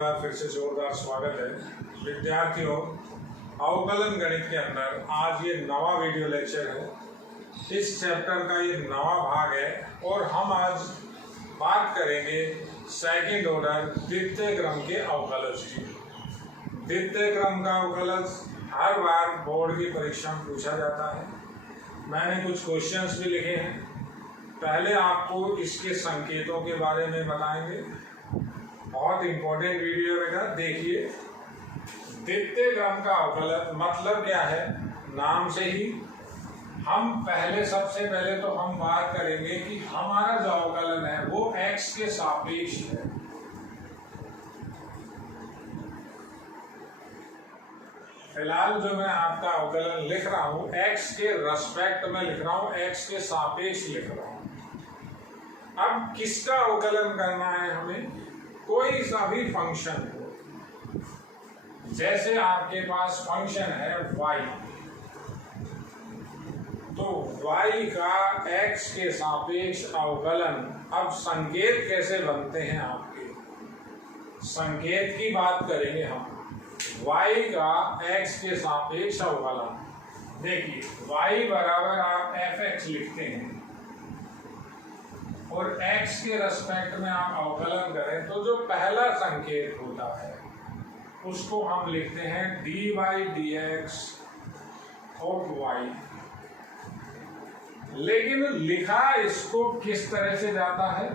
फिर से जोरदार स्वागत है विद्यार्थियों। अवकलन गणित के अंदर आज ये नवा वीडियो लेक्चर है। इस चैप्टर का ये नवा भाग है और हम आज बात करेंगे सेकंड ऑर्डर द्वितीय क्रम के अवकलज की। द्वितीय क्रम का अवकलज हर बार बोर्ड की परीक्षा में पूछा जाता है। मैंने कुछ क्वेश्चंस भी लिखे हैं। पहले आपको इसके संकेतों के बारे में बताएंगे। बहुत इंपॉर्टेंट वीडियो रहेगा, देखिए। द्वितीय क्रम का अवकलन मतलब क्या है, नाम से ही हम सबसे पहले तो हम बात करेंगे कि हमारा जो अवकलन है वो x के सापेक्ष है। फिलहाल जो मैं आपका अवकलन लिख रहा हूं x के रेस्पेक्ट में लिख रहा हूं, x के सापेक्ष लिख रहा हूं। अब किसका अवकलन करना है हमें? कोई सा भी फंक्शन हो, जैसे आपके पास फंक्शन है y, तो y का x के सापेक्ष अवकलन। अब संकेत कैसे बनते हैं आपके, संकेत की बात करेंगे हम। y का x के सापेक्ष अवकलन, देखिए y बराबर आप fx लिखते हैं और x के रेस्पेक्ट में आप अवकलन करें तो जो पहला संकेत होता है उसको हम लिखते हैं dy dx ऑफ y। लेकिन लिखा इसको किस तरह से जाता है,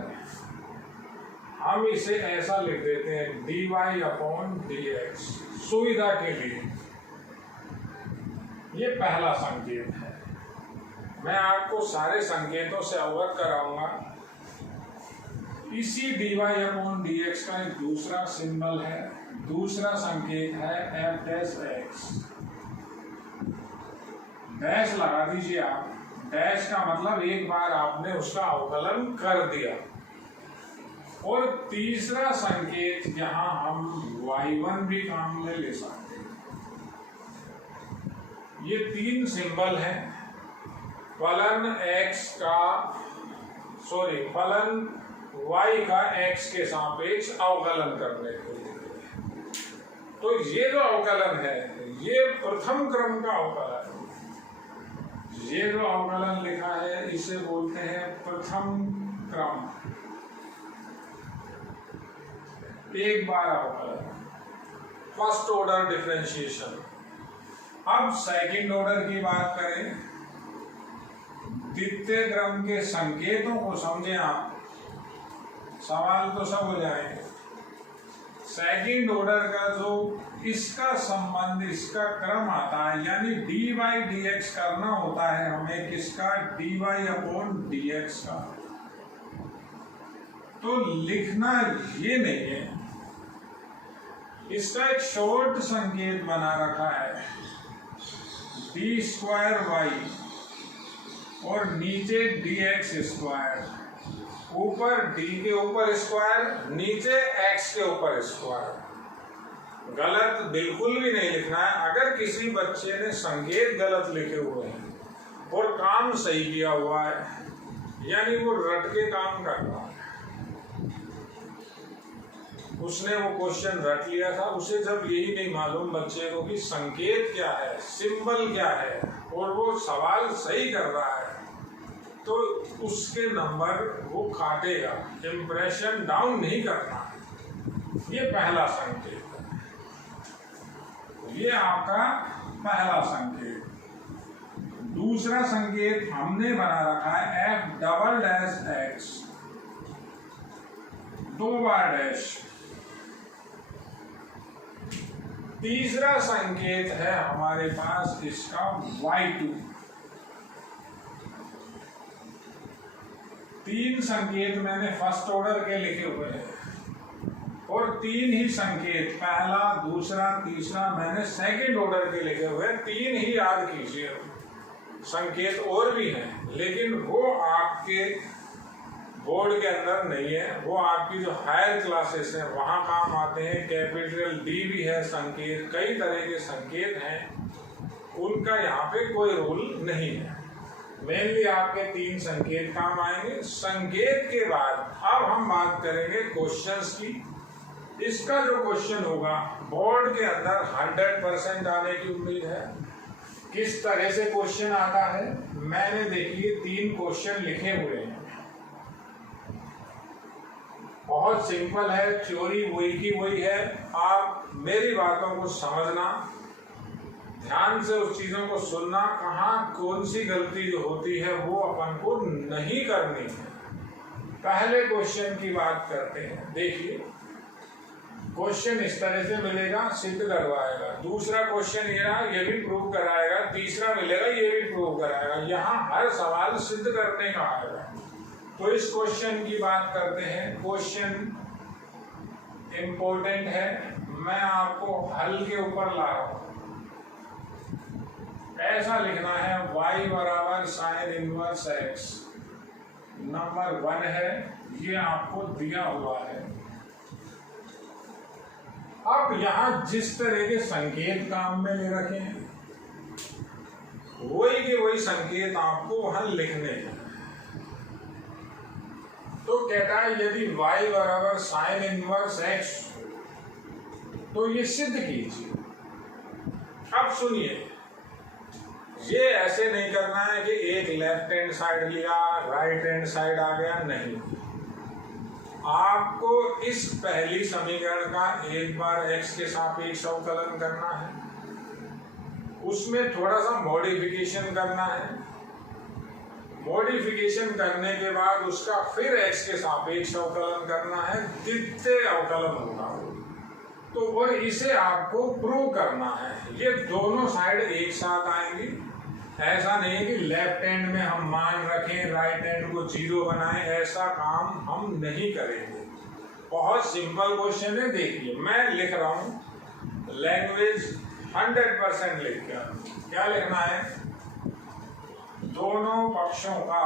हम इसे ऐसा लिख देते हैं dy अपॉन dx, सुविधा के लिए। ये पहला संकेत है। मैं आपको सारे संकेतों से अवगत कराऊंगा। इसी dy अपॉन dx का एक दूसरा सिंबल है, दूसरा संकेत है f डैश x। डैश लगा दीजिए आप। डैश का मतलब एक बार आपने उसका अवकलन कर दिया। और तीसरा संकेत यहाँ हम y1 भी काम में ले सकते हैं। ये तीन सिंबल हैं फलन फलन y का x के सापेक्ष अवकलन करने के लिए। तो ये जो अवकलन है ये प्रथम क्रम का अवकलन है। ये जो अवकलन लिखा है इसे बोलते हैं प्रथम क्रम, एक बार अवकलन, फर्स्ट ऑर्डर डिफरेंशिएशन। अब सेकंड ऑर्डर की बात करें, द्वितीय क्रम के संकेतों को समझें आप, सवाल तो सब हो जाएंगे। सेकंड ऑर्डर का जो इसका संबंध, इसका क्रम आता है, यानी dy dx करना होता है हमें किसका, dy अपॉन dx का। तो लिखना ये नहीं है, इसका एक शॉर्ट संकेत बना रखा है d स्क्वायर y और नीचे dx स्क्वायर, ऊपर d के ऊपर स्क्वायर, नीचे x के ऊपर स्क्वायर। गलत बिल्कुल भी नहीं लिखना है। अगर किसी बच्चे ने संकेत गलत लिखे हुए हैं और काम सही किया हुआ है, यानी वो रट के काम कर रहा है, उसने वो क्वेश्चन रट लिया था, उसे जब यही नहीं मालूम बच्चे को कि संकेत क्या है, सिंबल क्या है, और वो सवाल सही कर रहा है, तो उसके नंबर वो काटेगा। इंप्रेशन डाउन नहीं करना। ये पहला संकेत है, ये आपका पहला संकेत। दूसरा संकेत हमने बना रखा है f डबल डैश x, दो बार डैश। तीसरा संकेत है हमारे पास इसका y2। तीन संकेत मैंने फर्स्ट ऑर्डर के लिखे हुए हैं और तीन ही संकेत, पहला दूसरा तीसरा, मैंने सेकंड ऑर्डर के लिखे हुए हैं। तीन ही याद कीजिए, संकेत और भी हैं लेकिन वो आपके बोर्ड के अंदर नहीं है, वो आपकी जो हायर क्लासेस हैं वहाँ काम आते हैं। कैपिटल D भी है संकेत, कई तरह के संकेत हैं, उनका यहाँ पे कोई रूल नहीं है। मेनली आपके तीन संकेत काम आएंगे। संकेत के बाद अब हम बात करेंगे क्वेश्चंस की। इसका जो क्वेश्चन होगा बोर्ड के अंदर 100% आने की उम्मीद है। किस तरह से क्वेश्चन आता है, मैंने देखिए 3 क्वेश्चन लिखे हुए हैं। बहुत सिंपल है, थ्योरी वही की वही है। आप मेरी बातों को समझना, ध्यान से उस चीजों को सुनना, कहाँ कौन सी गलती जो होती है वो अपन को नहीं करनी है। पहले क्वेश्चन की बात करते हैं। देखिए क्वेश्चन इस तरह से मिलेगा, सिद्ध करवाएगा। दूसरा क्वेश्चन ये रहा, ये भी प्रूव कराएगा। तीसरा मिलेगा, ये भी प्रूव कराएगा। यहाँ हर सवाल सिद्ध करने का आएगा। तो इस क्वेश्चन की बात करते हैं। क्वेश्चन इंपॉर्टेंट है, मैं आपको हल के ऊपर ला रहा हूं। ऐसा लिखना है, y बराबर साइन इनवर्स x नंबर 1 है, ये आपको दिया हुआ है। अब यहां जिस तरह के संकेत काम में ले रखे हैं वही के वही संकेत आपको वहां लिखने हैं। तो कहता है यदि y बराबर साइन इनवर्स x, तो ये सिद्ध कीजिए। अब सुनिए, ये ऐसे नहीं करना है कि एक लेफ्ट हैंड साइड लिया, राइट हैंड साइड आ गया, नहीं। आपको इस पहली समीकरण का एक बार x के सापेक्ष अवकलन करना है, उसमें थोड़ा सा मॉडिफिकेशन करना है। मॉडिफिकेशन करने के बाद उसका फिर x के सापेक्ष अवकलन करना है, द्वितीय अवकलन होगा तो, और इसे आपको प्रूव करना है। ये दोनों साइड एक साथ आएंगी। ऐसा नहीं है कि लेफ्ट हैंड में हम मान रखें, राइट हैंड को 0 बनाएं, ऐसा काम हम नहीं करेंगे। बहुत सिंपल क्वेश्चन है। देखिए मैं लिख रहा हूं लैंग्वेज 100% लिख कर। क्या लिखना है, दोनों पक्षों का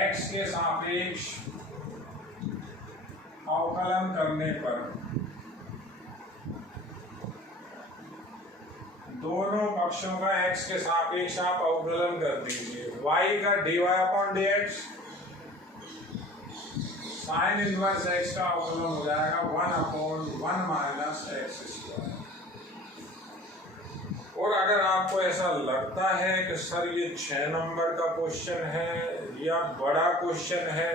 x के सापेक्ष अवकलन करने पर दोनों पक्षों का x के सापेक्ष आप अवकलन कर दीजिए। y का dy/dx साइन इनवर्स x का अवकलन हो जाएगा 1/1 - x²। और अगर आपको ऐसा लगता है कि सर ये 6 नंबर का क्वेश्चन है या बड़ा क्वेश्चन है,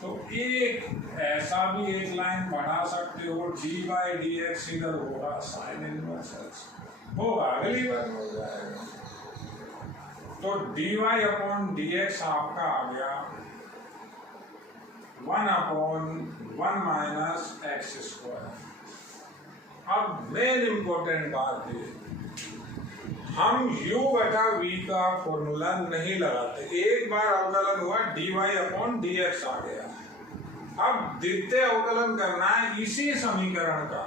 तो एक ऐसा भी एक लाइन बढ़ा सकते हो, dy/dx इधर होगा साइन इनवर्स x होगा, अगली बार हो जाएगा। तो dy/dx आपका आ गया 1/1 - x²। अब मेन इंपॉर्टेंट बात है, हम u/v का फॉर्मूला नहीं लगाते। एक बार अवकलन हुआ, dy/dx आ गया। अब द्वितीय अवकलन करना है इसी समीकरण का,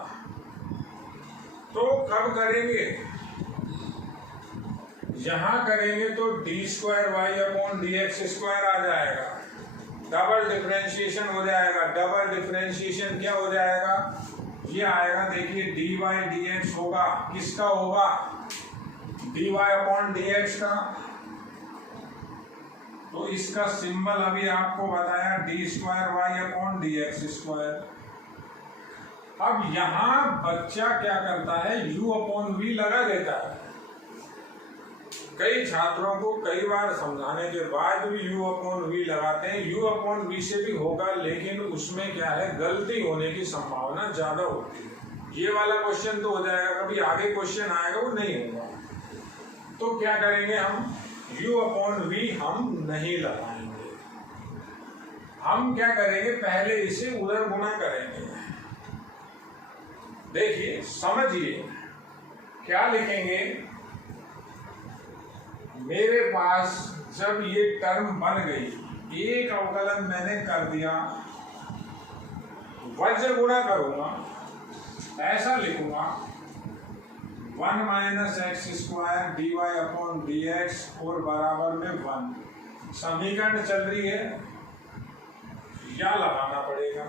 तो कब करेंगे, यहां करेंगे तो d²y/dx² आ जाएगा। डबल डिफरेंशिएशन हो जाएगा। डबल डिफरेंशिएशन क्या हो जाएगा, ये आएगा, देखिए dy/dx होगा, किसका होगा, dy/dx का। तो इसका सिंबल अभी आपको बताया, d²y/dx²। अब यहां बच्चा क्या करता है, u/v लगा देता है। कई छात्रों को कई बार समझाने के बाद भी u/v लगाते हैं। u/v से भी होगा, लेकिन उसमें क्या है, गलती होने की संभावना ज्यादा होती है। ये वाला क्वेश्चन तो हो जाएगा, कभी आगे क्वेश्चन आएगा वो नहीं होगा। तो क्या करेंगे हम, u/v हम नहीं लगाएंगे। हम क्या करेंगे, पहले इसे उधर गुणा करेंगे। देखिए समझिए, क्या लिखेंगे, मेरे पास जब ये टर्म बन गई, एक अवकलन मैंने कर दिया, वज्र गुणा करूंगा, ऐसा लिखूंगा 1 - x² dy/dx और बराबर में 1। समीकरण चल रही है, या लगाना पड़ेगा।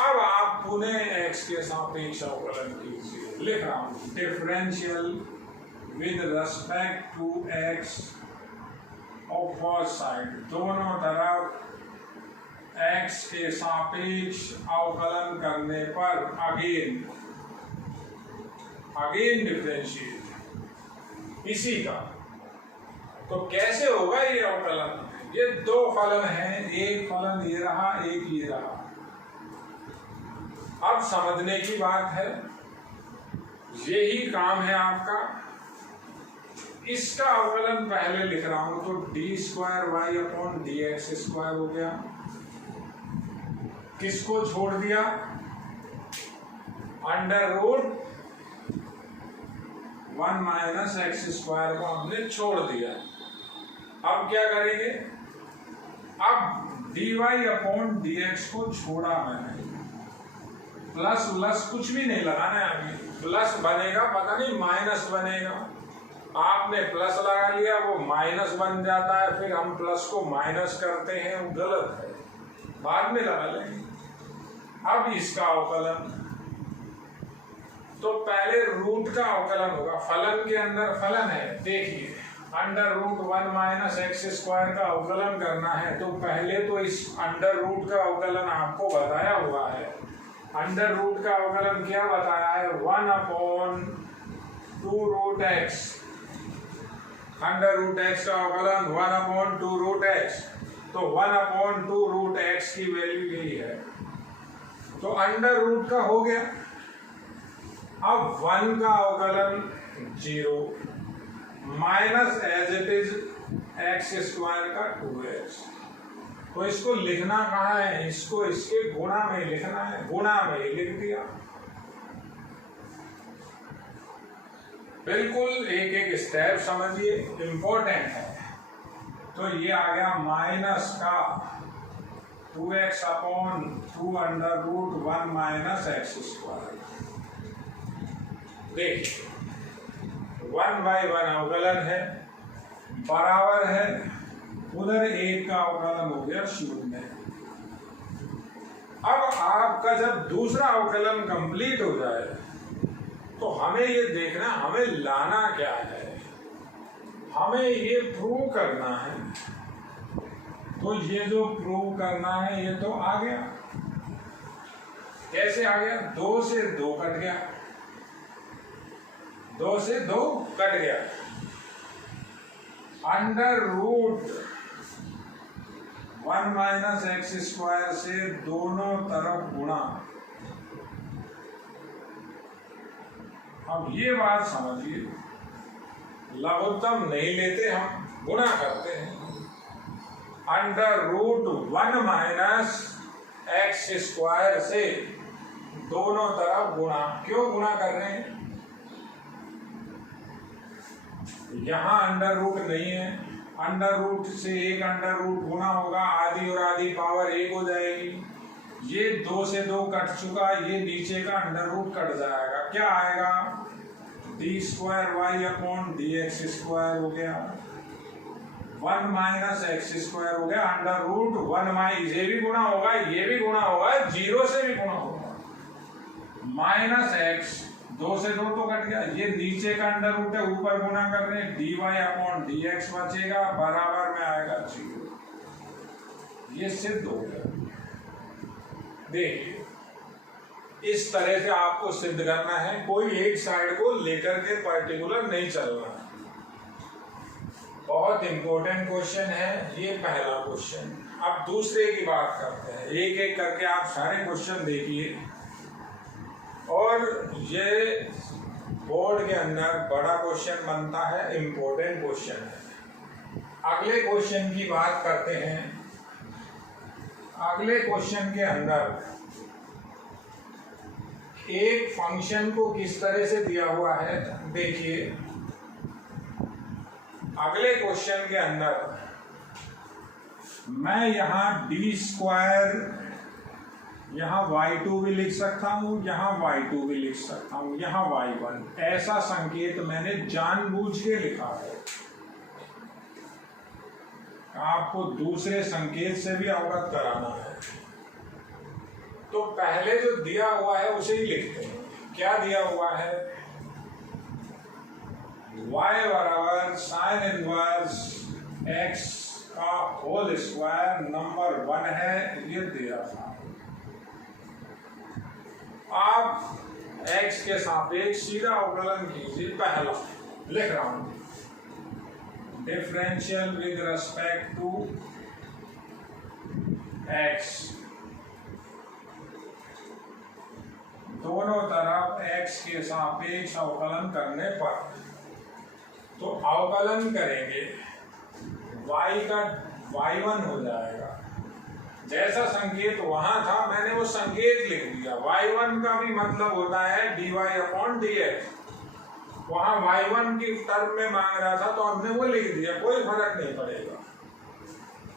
अब आप पुनः x के सापेक्ष अवकलन कीजिए। लिख रहा हूं, differential with respect to x of first side, दोनों तरफ x के सापेक्ष अवकलन करने पर अगेन डिफरेंशिएट इसी का। तो कैसे होगा ये अवकलन? ये दो फलन हैं, एक फलन ये रहा, एक ये रहा। अब समझने की बात है, यही काम है आपका। इसका अवकलन पहले लिख रहा हूं तो d²y/dx² हो गया। किसको छोड़ दिया? √1 - x² को हमने छोड़ दिया। अब क्या करेंगे? अब dy/dx को छोड़ा मैंने, प्लस कुछ भी नहीं लगाना है। अभी प्लस बनेगा, पता नहीं माइनस बनेगा। आपने प्लस लगा लिया, वो माइनस बन जाता है, फिर हम प्लस को माइनस करते हैं, वो गलत है, बाद में लगा लेंगे। अब इसका अवकलन, तो पहले रूट का अवकलन होगा। फलन के अंदर फलन है, देखिए √1 - x² का अवकलन करना है, तो पहले तो इस अंडर रूट का अवकलन आपको बताया हुआ है। अंडर रूट का अवकलन क्या बताया है? 1/2√x। अंडर रूट x का अवकलन 1/2√x, तो 1/2√x की वैल्यू यही है। तो अंडर रूट का हो गया। अब 1 का अवकलन 0 minus as it is x² का 2x। तो इसको लिखना कहाँ है? इसको इसके गुणा में लिखना है, गुणा में लिख दिया। बिल्कुल एक एक स्टेप समझिए, इंपॉर्टेंट है। तो ये आ गया माइनस का 2x/√1 - x²। देखिए 1/1 अवकलन है, बराबर है, उधर 1 का अवकलन हो गया 0। अब आपका जब दूसरा अवकलन कंप्लीट हो जाए तो हमें ये देखना, हमें लाना क्या है, हमें ये प्रूव करना है। तो ये जो प्रूव करना है ये तो आ गया। कैसे आ गया? 2 से 2 कट गया, 2 से 2 कट गया। √1 - x² से दोनों तरफ गुणा। अब ये बात समझिए, लघुत्तम नहीं लेते हम, गुणा करते हैं। √1 - x² से दोनों तरफ गुणा। क्यों गुणा कर रहे हैं? यहां अंडर रूट नहीं है, अंडर रूट से एक अंडर रूट गुणा होगा, आधी और आधी पावर 1 हो जाएगी। ये 2 से 2 कट चुका, ये नीचे का अंडर रूट कट जाएगा। क्या आएगा? d²y/dx² हो गया, 1 - x² हो गया, √1 ये भी गुणा होगा, ये भी गुणा होगा, 0 से भी गुणा होगा, -x 2 से 2 तो कट गया। ये नीचे का अंडर रूट है, ऊपर गुणा कर रहे हैं, dy/dx बचेगा, बराबर में आएगा 0। ये सिद्ध हो गया। देखिए इस तरह से आपको सिद्ध करना है, कोई एक साइड को लेकर के पर्टिकुलर नहीं चलना। बहुत इंपॉर्टेंट क्वेश्चन है ये पहला क्वेश्चन। अब दूसरे की बात करते हैं, एक एक करके आप सारे क्वेश्चन देखिए। और ये बोर्ड के अंदर बड़ा क्वेश्चन बनता है, इंपॉर्टेंट क्वेश्चन है। अगले क्वेश्चन की बात करते हैं। अगले क्वेश्चन के अंदर एक फंक्शन को किस तरह से दिया हुआ है, देखिए। अगले क्वेश्चन के अंदर मैं यहां d², यहां y2 भी लिख सकता हूं, यहां y2 भी लिख सकता हूं, यहां y1, ऐसा संकेत मैंने जानबूझ के लिखा है। आपको दूसरे संकेत से भी अवगत कराना है। तो पहले जो दिया हुआ है उसे ही लिखते हैं। क्या दिया हुआ है? y = sin 1x का का होल स्क्वायर नंबर 1 है, ये दिया था। आप x के सापेक्ष सीधा अवकलन कीजिए। पहला लिख रहा हूं, differential with respect to x, दोनों तरफ x के सापेक्ष अवकलन करने पर, तो अवकलन करेंगे y का y1 हो जाएगा। जैसा संकेत वहां था मैंने वो संकेत लिख दिया। y1 का भी मतलब होता है dy/dx, वहां y1 की टर्म में मांग रहा था तो हमने वो लिख दिया, कोई फर्क नहीं पड़ेगा।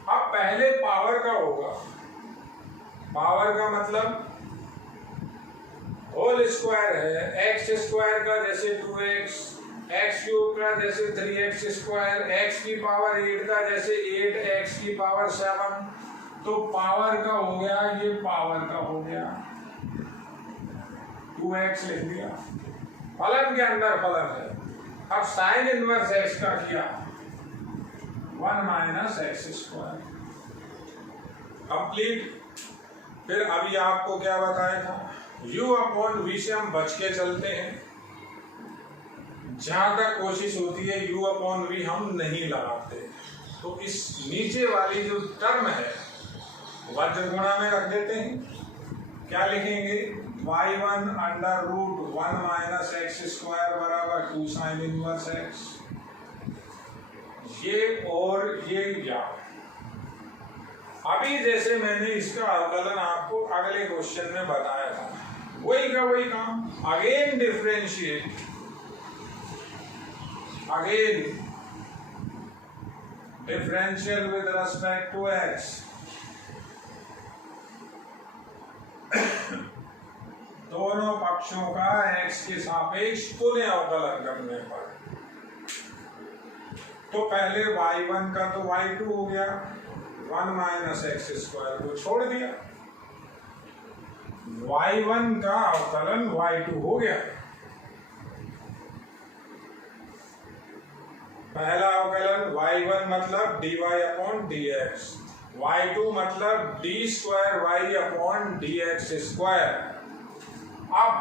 अब पहले पावर का होगा, पावर का मतलब होल स्क्वायर है, एक्स स्क्वायर का जैसे 2x, एक्स क्यूब का जैसे 3x स्क्वायर, x की पावर 8 का जैसे 8x की पावर 7, तो पावर का हो गया, ये पावर का हो गया 2x लिख दिया। फलन के अंदर फलन है। अब साइन इनवर्स x का किया 1 - x स्क्वायर, कंप्लीट। फिर अभी आपको क्या बताया था, u/v से हम बच के चलते हैं। जहां तक कोशिश होती है u/v हम नहीं लगाते, तो इस नीचे वाली जो टर्म है वज्र गुणा में रख देते हैं। क्या लिखेंगे, y1 √1 - x स्क्वायर बराबर 2 साइन इनवर्स x, ये और ये या। अभी जैसे मैंने इसका अवकलन आपको अगले क्वेश्चन में बताया था, वही का वही काम। Again differentiate, again differential with respect to x, दोनों पक्षों का x के सापेक्ष पुनः अवकलन करने पर, तो पहले y1 का तो y2 हो गया, 1 - x स्क्वायर को छोड़ दिया, y1 का अवकलन y2 हो गया। पहला अवकलन y1 मतलब dy/dx, y2 मतलब d²y/dx स्क्वायर। अब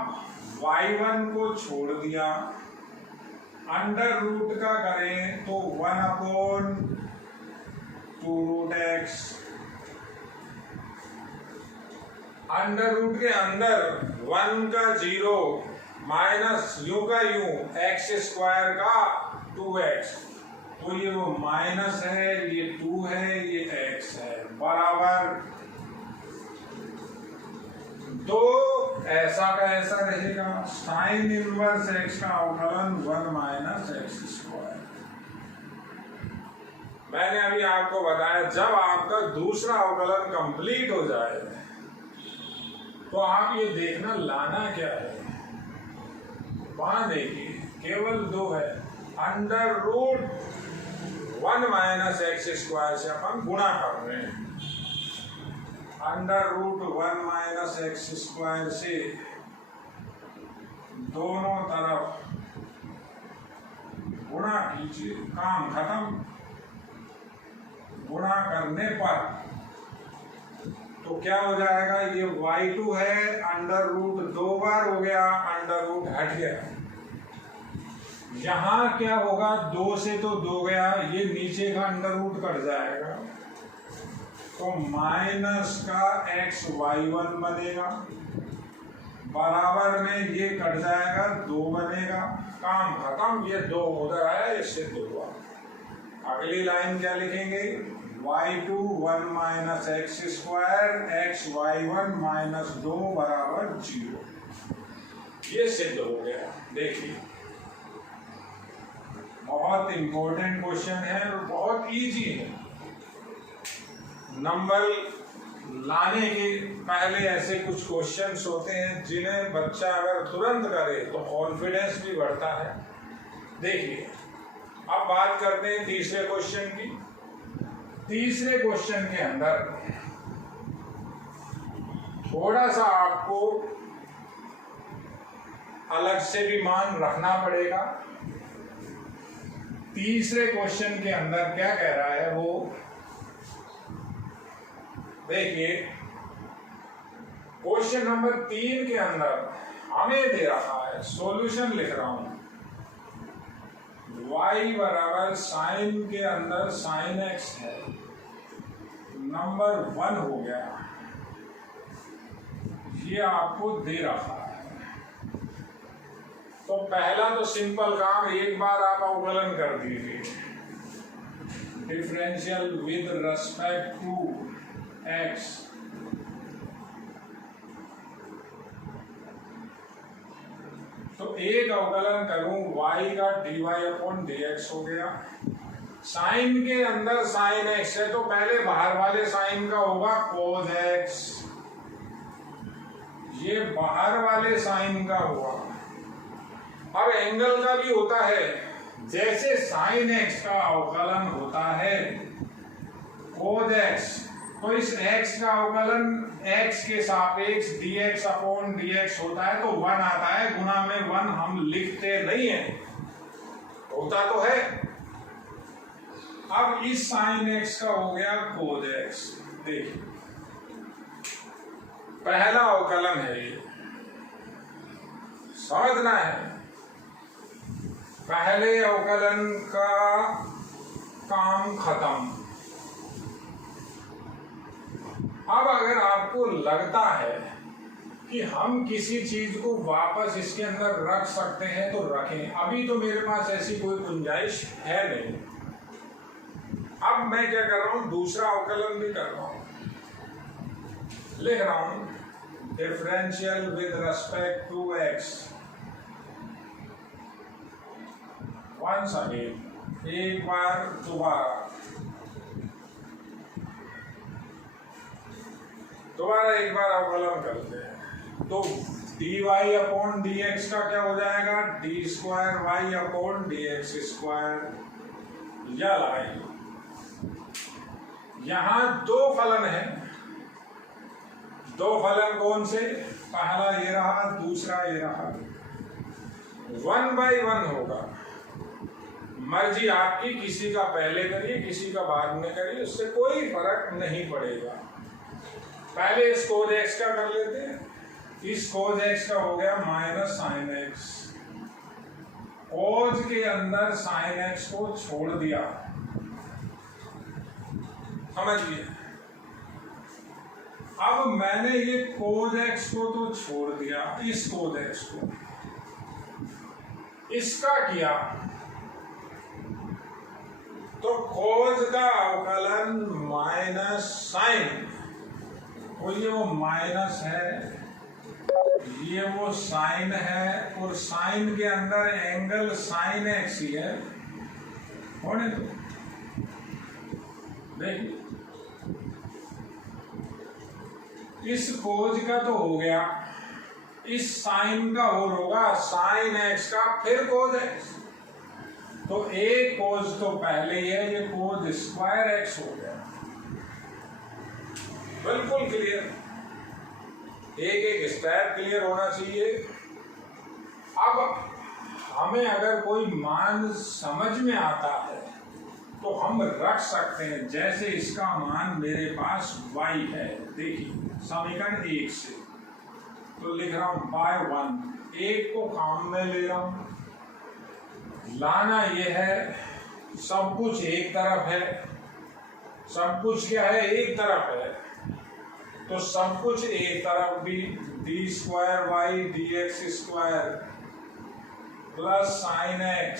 y1 को छोड़ दिया, अंडर रूट का करें तो 1/2√x, अंडर रूट के अंदर 1 का 0 माइनस यू का यू, x स्क्वायर का 2x, तो ये वो माइनस है, ये 2 है, ये x है, बराबर तो ऐसा का ऐसा रहेगा। साइन इनवर्स x का अवकलन 1 - x स्क्वायर। मैंने अभी आपको बताया, जब आपका दूसरा अवकलन कंप्लीट हो जाए तो आप ये देखना लाना क्या है, वहां देखिए केवल 2 है, अंडर रूट 1 - x स्क्वायर से अपन गुणा कर रहे हैं, अंडर रूट 1 - x स्क्वायर से दोनों तरफ गुणा कीजिए, काम खत्म। गुणा करने पर तो क्या हो जाएगा, ये y2 है, अंडर रूट 2 बार हो गया, अंडर रूट हट गया। यहां क्या होगा, 2 से तो 2 गया, ये नीचे का अंडर रूट कट जाएगा, तो माइनस का x y1 बनेगा, बराबर में ये कट जाएगा, 2 बनेगा, काम खत्म। ये 2 उधर आया, ये सिद्ध हुआ। अगली लाइन क्या लिखेंगे, y2 1 - x square, x y1 -2 बराबर 0, ये सिद्ध हो गया। देखिए बहुत इंपॉर्टेंट क्वेश्चन है और बहुत इजी है। नंबर लाने के पहले ऐसे कुछ क्वेश्चंस होते हैं जिन्हें बच्चा अगर तुरंत करे तो कॉन्फिडेंस भी बढ़ता है। देखिए अब बात करते हैं तीसरे क्वेश्चन की। तीसरे क्वेश्चन के अंदर थोड़ा सा आपको अलग से भी मान रखना पड़ेगा। तीसरे क्वेश्चन के अंदर क्या कह रहा है वो, देखिए क्वेश्चन नंबर 3 के अंदर हमें दे रहा है, सॉल्यूशन लिख रहा हूं, y बराबर साइन के अंदर साइन x है, नंबर 1 हो गया, ये आपको दे रखा है। तो पहला तो सिंपल काम, एक बार आप अवकलन कर दीजिए, differential with respect to x, तो एक अवकलन करूं y का dy/dx हो गया। साइन के अंदर साइन x है तो पहले बाहर वाले साइन का होगा cos x, ये बाहर वाले साइन का हुआ। अब एंगल का भी होता है, जैसे साइन x का अवकलन होता है cos x, तो इस x का अवकलन x के सापेक्ष dx/dx होता है, तो 1 आता है, गुना में 1 हम लिखते नहीं है, होता तो है। अब इस साइन x का हो गया cos x, देखिए पहला अवकलन है, ये समझना है। पहले अवकलन का काम खत्म। अब अगर आपको लगता है कि हम किसी चीज को वापस इसके अंदर रख सकते हैं तो रखें, अभी तो मेरे पास ऐसी कोई गुंजाइश है नहीं। अब मैं क्या कर रहा हूं, दूसरा अवकलन भी कर रहा हूं, लिख रहा हूं differential with respect to x, once again, एक बार दोबारा एक बार अवकलन करते हैं, तो dy/dx का क्या हो जाएगा, d²y/dx², या लगाइए। यहां दो फलन है, दो फलन कौन से, पहला ये रहा, दूसरा ये रहा, 1/1 होगा। मर्जी आपकी, किसी का पहले करिए किसी का बाद में करिए, उससे कोई फर्क नहीं पड़ेगा। पहले इस cos x का कर लेते हैं, इस cos x का हो गया माइनस साइन x, cos के अंदर साइन x को छोड़ दिया, समझिए। अब मैंने ये cos x को तो छोड़ दिया, इस cos x को, इसका किया, तो cos का अवकलन माइनस साइन, तो ये वो माइनस है, ये वो साइन है, और साइन के अंदर एंगल साइन x ही है, होने दो। देखिए इस cos का तो हो गया, इस साइन का और होगा साइन x का, फिर cos x, तो एक cos तो पहले ही है, ये cos²x हो गया, बिल्कुल क्लियर, एक एक स्टेप क्लियर होना चाहिए। अब हमें अगर कोई मान समझ में आता है तो हम रख सकते हैं, जैसे इसका मान मेरे पास y है, देखिए समीकरण 1 से, तो लिख रहा हूं y1, एक को काम में ले रहा हूं, लाना ये है, सब कुछ एक तरफ है, सब कुछ क्या है, एक तरफ है, तो सब कुछ एक तरफ भी, d²y/dx² plus sine x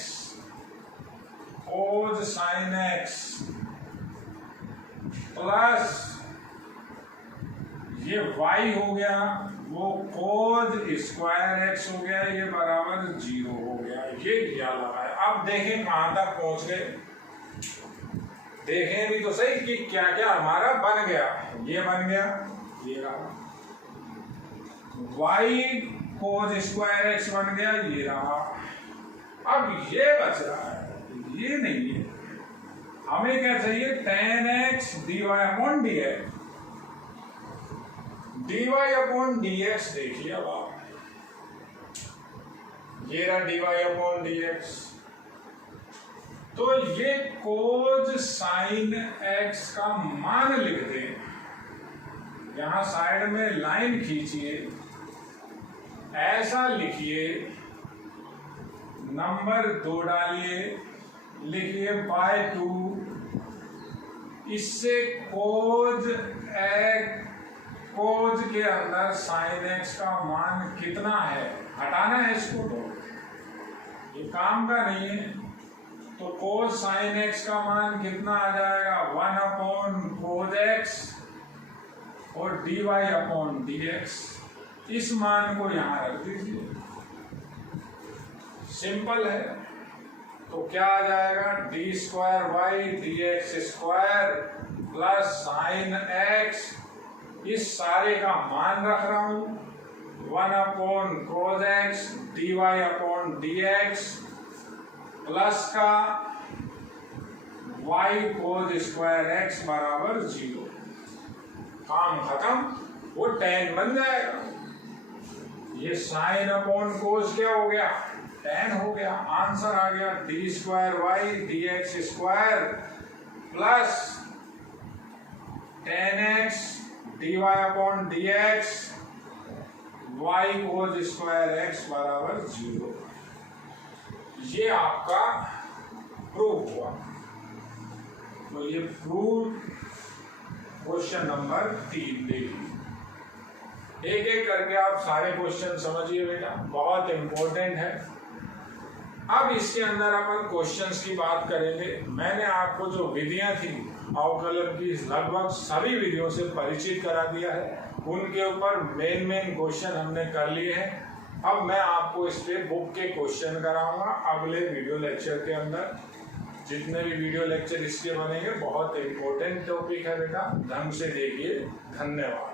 cos sine x plus ये y हो गया, वो cos²x हो गया, ये बराबर 0 हो गया, ये क्या लगा है। अब देखें कहां तक पहुंच गए, देखें भी तो सही कि क्या क्या हमारा बन गया, ये बन गया, ये रहा y cos²x बन गया, ये रहा। अब ये बच रहा है, ये नहीं है, हमें क्या चाहिए, tan x dy/dx, dy/dx देखिए, अब आप ये रहा dy/dx, तो ये cos sin x का मान लिख दें, यहाँ साइड में लाइन खींचिए, ऐसा लिखिए, नंबर 2 डालिए, लिखिए बाय 2। इससे कोज के अंदर साइन एक्स का मान कितना है हटाना है इसको, तो ये काम का नहीं है। तो कोज साइन एक्स का मान कितना आ जाएगा, 1 अपॉन कोज एक्स और dy अपॉन dx। इस मान को यहां रख दीजिए, सिंपल है। तो क्या आ जाएगा, d square Y D x square plus sine x, इस सारे का मान रख रहा हूं, 1 upon cos x dy upon dx plus का y कोज स्क्वायर x बराबर 0। काम खत्म, वो tan बन जाएगा। ये साइन अपॉन कोज क्या हो गया, tan हो गया। आंसर आ गया D square Y D x square plus tan x dy upon dx y cos square x बराबर 0। ये आपका प्रूफ हुआ। तो ये प्रूफ क्वेश्चन नंबर 3 देखिए। एक एक करके आप सारे क्वेश्चन समझिए बेटा, बहुत इंपॉर्टेंट है। अब इसके अंदर अपन क्वेश्चंस की बात करेंगे। मैंने आपको जो विधियां थी अवकलन की लगभग सभी विधियों से परिचित करा दिया है, उनके ऊपर मेन क्वेश्चन हमने कर लिए हैं। अब मैं आपको इस पे बुक के क्वेश्चन कराऊंगा अगले वीडियो लेक्चर के अंदर। जितने भी वीडियो लेक्चर इसके बनेंगे बहुत इंपॉर्टेंट टॉपिक है बेटा, ढंग से देखिए। धन्यवाद।